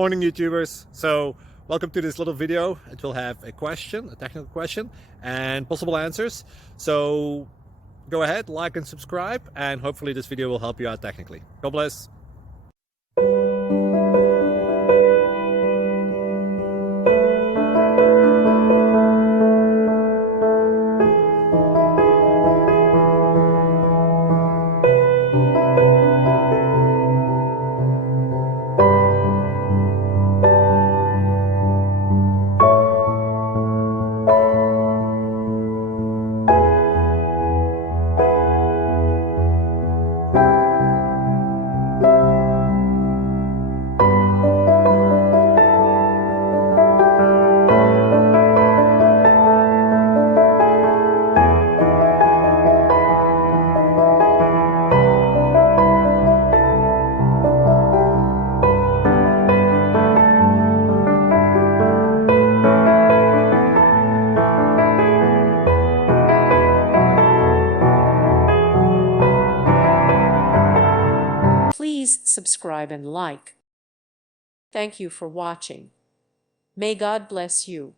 Morning, YouTubers. So welcome to this little video. It will have a question, a technical question, and possible answers. So go ahead, like and subscribe, and hopefully this video will help you out technically. God bless. Please subscribe and like. Thank you for watching. May God bless you.